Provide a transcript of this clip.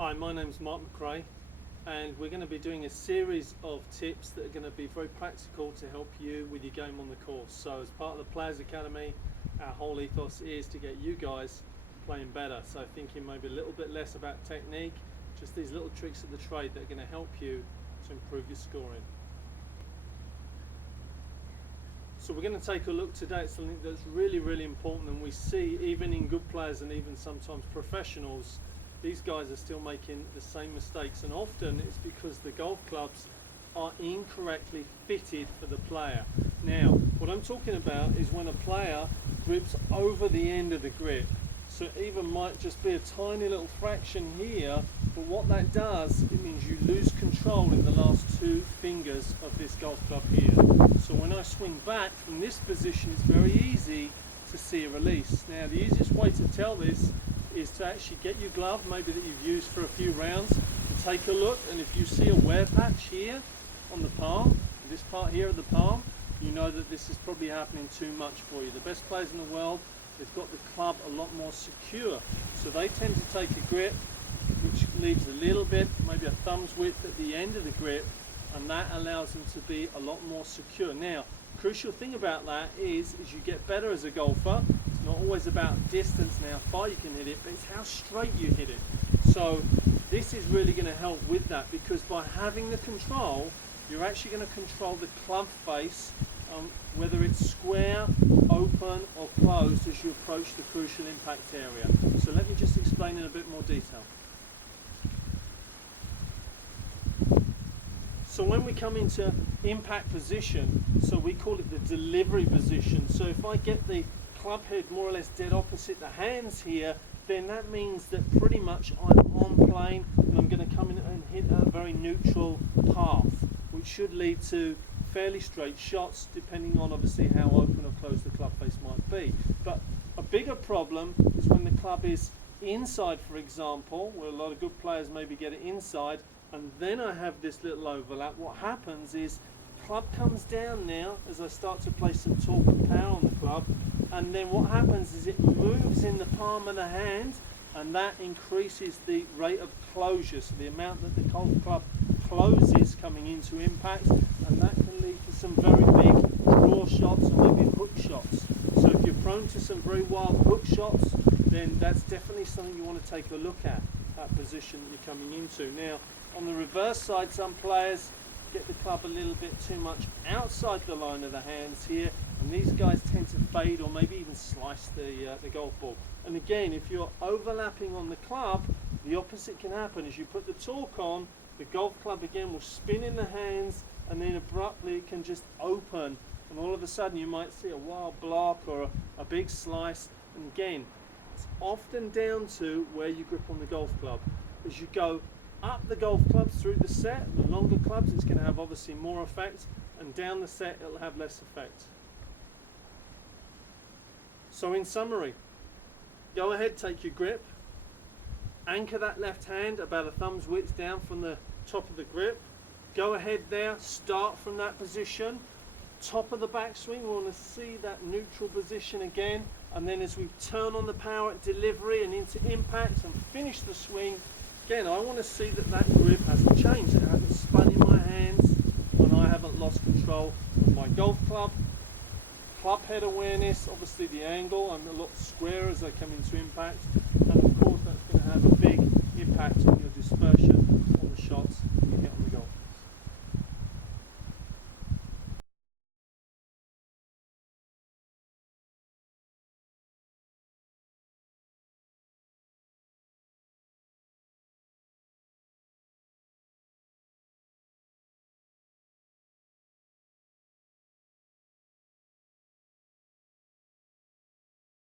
Hi, my name's Mark McRae, and we're going to be doing a series of tips that are going to be very practical to help you with your game on the course. So as part of the Players Academy, our whole ethos is to get you guys playing better. So thinking maybe a little bit less about technique, just these little tricks of the trade that are going to help you to improve your scoring. So we're going to take a look today at something that's really important, and we see even in good players and even sometimes professionals, these guys are still making the same mistakes, and often it's because the golf clubs are incorrectly fitted for the player. Now, what I'm talking about is when a player grips over the end of the grip. So it even might just be a tiny little fraction here, but what that does, it means you lose control in the last two fingers of this golf club here. So when I swing back from this position, it's very easy to see a release. Now, the easiest way to tell this is to actually get your glove, maybe that you've used for a few rounds, and take a look, and if you see a wear patch here on the palm, this part here of the palm, you know that this is probably happening too much for you. The best players in the world, they've got the club a lot more secure, so they tend to take a grip which leaves a little bit, maybe a thumb's width at the end of the grip, and that allows them to be a lot more secure. Now, crucial thing about that is as you get better as a golfer, it's not always about distance and how far you can hit it, but it's how straight you hit it. So this is really going to help with that, because by having the control, you're actually going to control the club face, whether it's square, open or closed as you approach the crucial impact area. So let me just explain in a bit more detail. So when we come into impact position, so we call it the delivery position. So if I get the club head more or less dead opposite the hands here, then that means that pretty much I'm on plane and I'm going to come in and hit a very neutral path, which should lead to fairly straight shots, depending on obviously how open or closed the club face might be. But a bigger problem is when the club is inside, for example, where a lot of good players maybe get it inside, and then I have this little overlap. What happens is the club comes down now as I start to place some torque and power on the club, and then what happens is it moves in the palm of the hand, and that increases the rate of closure, so the amount that the golf club closes coming into impact, and that can lead to some very big draw shots or maybe hook shots. So if you're prone to some very wild hook shots, then that's definitely something you want to take a look at, that position that you're coming into. Now, on the reverse side, some players get the club a little bit too much outside the line of the hands here, and these guys tend to fade or maybe even slice the golf ball. And again, if you're overlapping on the club, the opposite can happen. As you put the torque on, the golf club again will spin in the hands, and then abruptly it can just open, and all of a sudden you might see a wild block or a big slice. And again, it's often down to where you grip on the golf club. As you go up the golf clubs through the set, the longer clubs, it's going to have obviously more effect, and down the set it'll have less effect. So in summary, go ahead, take your grip, anchor that left hand about a thumb's width down from the top of the grip. Go ahead there, start from that position. Top of the backswing, we want to see that neutral position again, and then as we turn on the power at delivery and into impact and finish the swing, again I want to see that that grip hasn't changed, it hasn't spun in my hands, and I haven't lost control of my golf club. Club head awareness, obviously the angle, I'm a lot squarer as I come into impact, and of course that's going to have a big impact on your dispersion on the shots you get on the golf.